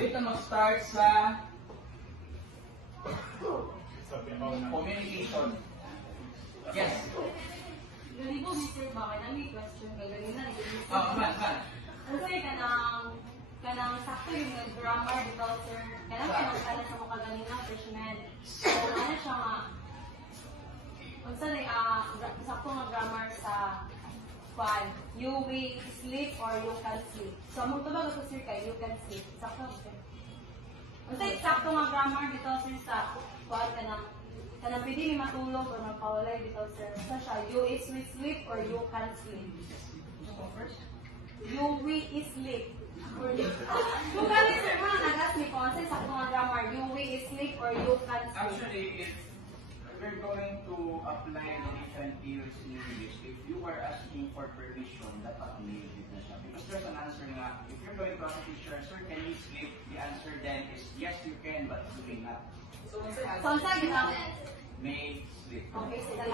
Dito mag-start sa communication. Yes. Gali po, Mr. Bakit ang may question ka gali na. Man. Ano sa'yo kanang sakto yung grammar dito, sir. Kanang sa mga ganina, freshman. So, ano siya nga, kung saan sakto nga grammar sa you will sleep or you can sleep. So, mong tubag ito, sir, kay you can sleep. Sakto, sir. Kung saan sakto nga grammar dito, sir, sa kanang pwede ni matulog or magpawalay dito, sir. Basta siya, you is will sleep or you can sleep. You will sleep. Kung kami, sir, mga nagas ni Conce, sa mga grammar, you will sleep or you can sleep. Actually, if we're going to apply the different periods in English, if you are asking for permission, dapat nililid na siya. Because there's an answer nga, if you're going to ask a teacher, sir, can you sleep? The answer then is, yes, you can, but you may not. So, saan gina? May sleep. Okay, sige.